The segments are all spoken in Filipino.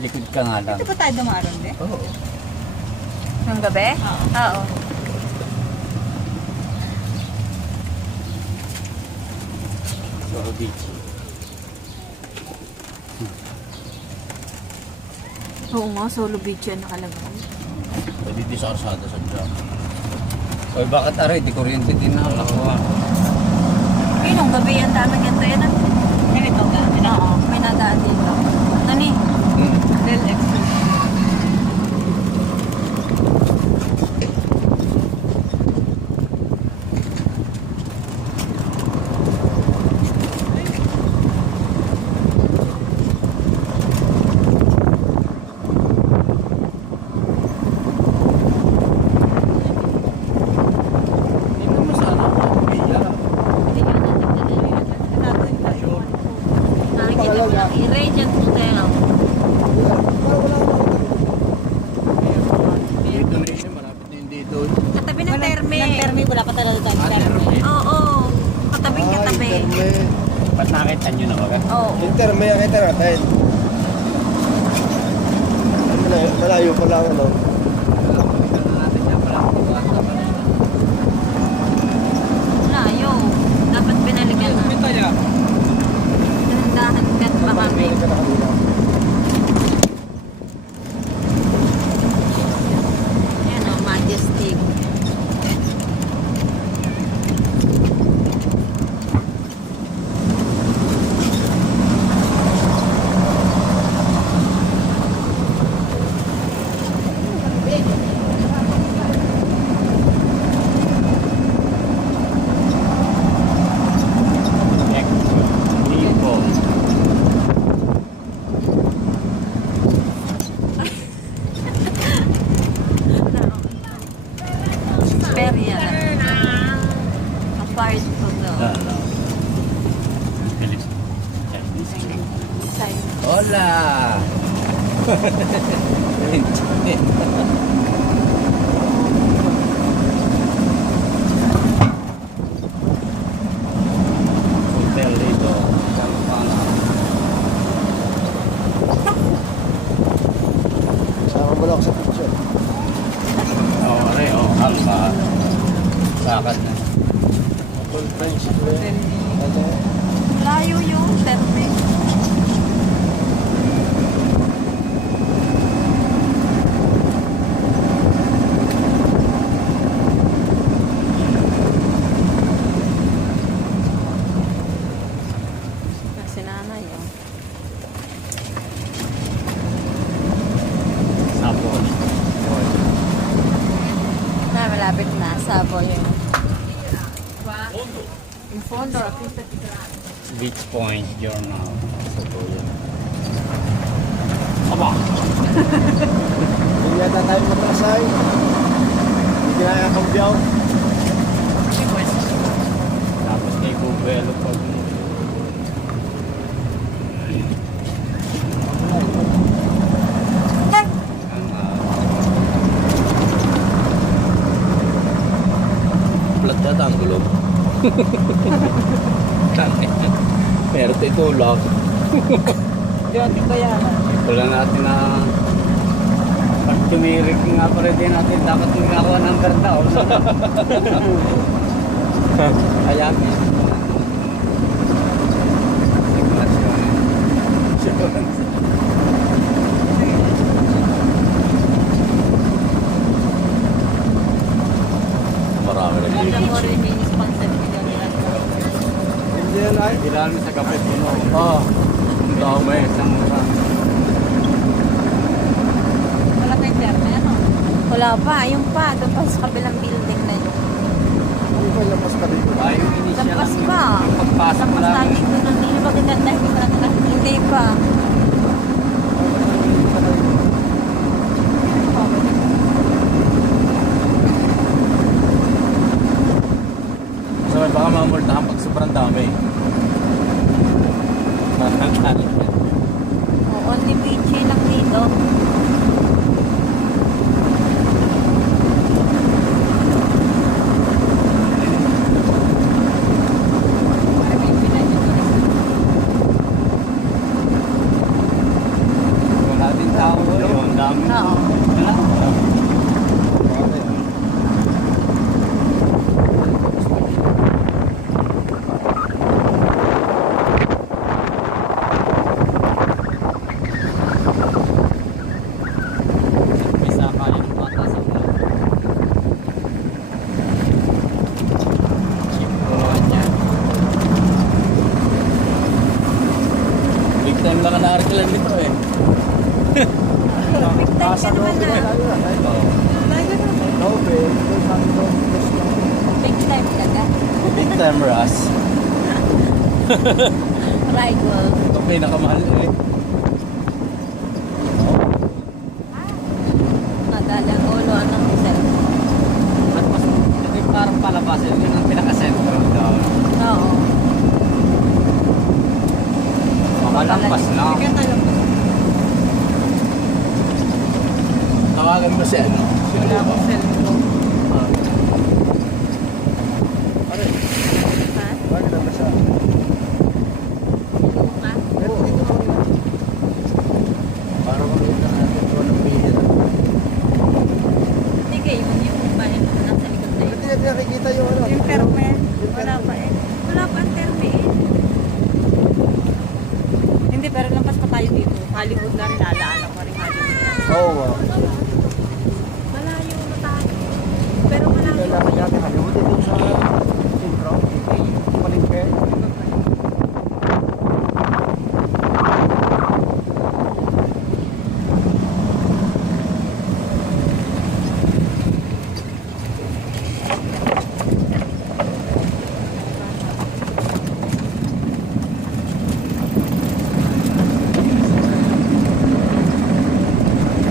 Likod ka nga lang. Ito ba tayo dumaron din? Oo. Nung gabi? Oo. Oo. Soro Beach. Oo nga, Solo Beach yan nakalagay. Pwede di sa karsada sa dyan. Oy, bakit aray? Di kuryente din na nakuha. Eh, nung gabi yan, dami ganito yan. Ganito ka? Oo, may nadaan dito. Nani? Del X. Hindi mo masana. Iya. Nakikita mo lang, Radiant Hotel. Dito na yun. Marapit na yun dito. Katabi ng terme. Ng terme, wala pa talaga tayo. Terme. Oo, katabing katabi. Ba't nakita nyo na ba? Oo. Interme ang kita natin. Malayo pa lang ano. Layo. Dapat binalikan na. Dahan kat ba kami? Yan o, Majestic. Lipo. Peria. Apart po to. Philips. Side. Hola! Hotel dito. Kampana. Sama mo lang ako sa picture. Oo, aray, oo. Alba. Sakad na. Conference. Layo yung terme. Kasi nanay yun. Sapon. Na, malapit na. Sabo yun. Yung fondo, Beach Point Journal. Sa to yun. Aba! Hindi yata tayo matrasay. Hindi nakakambyaw. Tapos kay Bubelo pag... Plat yata ang gulog. Pero ito lang. Yun, ito yan. Wala natin na... Pag tumirik nga pa rin din natin, dapat nakakuha ng berta. Ayan. Marami rin Ganda dito. mo rin yung sponsor nila nila. Hindi yan ay. Ilan mo sa kapit mo, no? Oo. Ang dami. Wala tayong terme, ano? Wala pa, yung pa. Doon pa sa kabilang building na yun. Hindi pa lapas ka dito. Ay, yung initial Lampas lang. pa. Yung pagpasok mo Lampas lang. natin doon. Hindi ba ganda hindi pa. So, baka mamultahan pag sobrang dami. Only beach lang dito. tao yun. Ang dami. Oo. Wala. Isa pa yung bata sa ulo. Chipruan yan. Big time lang na arkilan dito eh. Big time ka naman na. Oo. Big time ka na. Big time Ras. Rival. Ito pinakamahal eh. Madalang ulo ng cellphone. At mas ito yung parang palabas. Yun ang pinaka-sentro daw. Oo. Makalampas na. Sige, talampas. Tawagan mo si ano? Si Wala Lupa. akong cellphone. Ha? Bakit naman siya? Luka? Pero dito mo yun. Para makita natin kung anong bilhin. Hindi kayo yung bahay mo nasa likod na yun. Hindi natin nakikita yung ano. Yung terme. Wala pa eh. Wala pa ang terme eh. Hindi, pero lampas pa tayo dito. Hollywood na rin. Alaala ko rin Hollywood na. Oo nga. Malayo na tayo. Pero malayo. Kailangan natin Hollywood dito sa sentro. Palengke.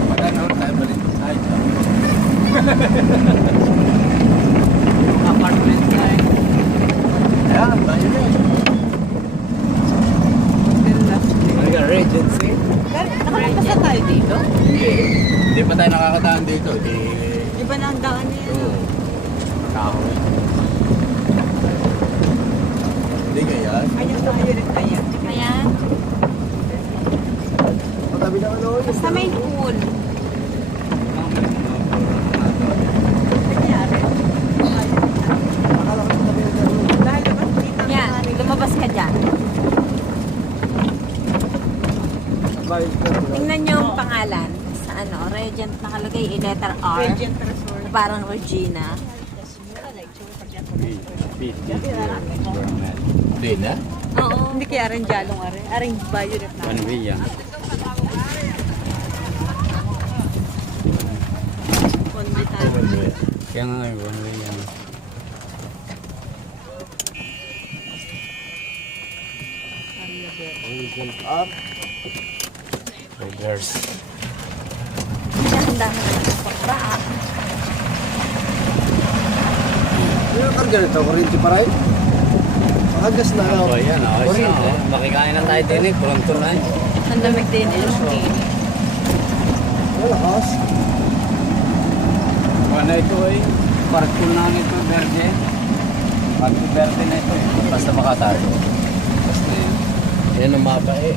Magkano tayo balik tayo. Apartment na eh. Ayan, tayo na eh. Still last day. Mga Regency. Nakalampas na tayo dito. Hindi. Hindi pa tayo nakakataan dito. Di... Iba na ang daan niya. Oo. Kahoy. Hindi kaya. Ayun tayo rin kaya. Ayan. Matabi na ano. Basta may pool. Kaya rin. Akala ko matabi na ano. Dahil labas dito. Yan. Lumabas ka dyan. Bayad ko. Tingnan nyo yung pangalan. Sa ano, Regent nakalagay letter R. Regent Resort. Parang Regina. Hindi na? Oo. Hindi kaya rin jalong are. Aring violet na. One way yan. Konti tayo. Kaya nga eh, one way yan. Up. Reverse. Ang dami na nagpapakba ah. Ano yung karga nito? Kurinti pa rin? Makagas na ako. So yan, ayos na. Oh. Makikain na tayo din eh. Pronto na eh. Ang lamig din eh. Malakas. Ano ito eh. Parkour na nito, verde. Parkour verde na ito eh. Basta makatayo. Basta yan. Yan ang mapa eh.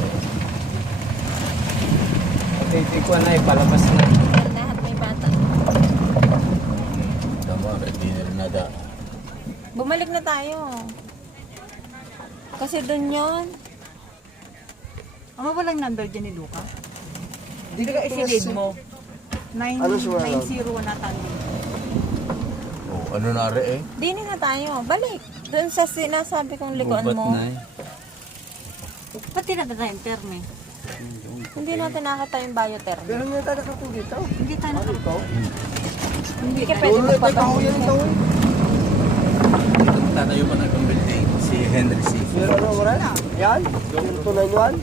Pati ito na eh, palabas na. Lahat may bata. Tama, hindi na rin nada. Bumalik na tayo. Kasi doon yun. Ama walang number dyan ni Luca? Hindi Hindi ka isinid mo. Ano siya, ano? 901 na tayo. Oh, ano na rin eh. Dini na tayo. Balik. Doon sa sinasabi kong likuan Gubat mo. na eh. Pati na tayo terme. Hindi natin nakita yung biotherm. Pero hindi tayo nakakong dito. Hindi tayo Ano ito? Hindi ka pwede Ulo na ito. magpapahuli. Yan ito. Tatayo pa ng building. Si Henry C. Pero ano wala na? Yan. Yung tunay yan.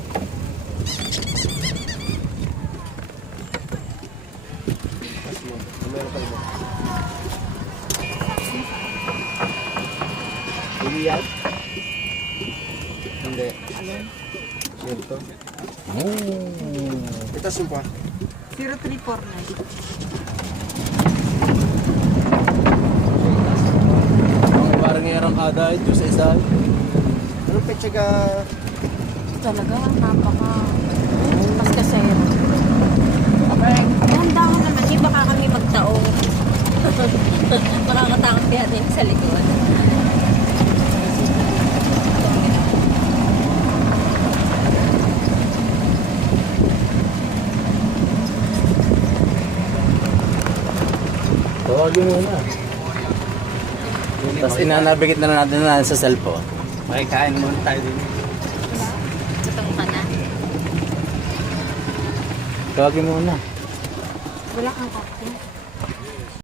Meron pa iba. Hindi yan. Hindi. Ito. Oh. Ito sumpa. 0349. Okay, parang ngayarang kada ito sa isa. Anong petsa ka? Talaga, napaka. Mas kasero. Tawagin mo na. Tapos inanabigit na natin na sa cellphone. Makikain muna tayo din. Gutom ka na. Tawagin mo na. Wala kang kape.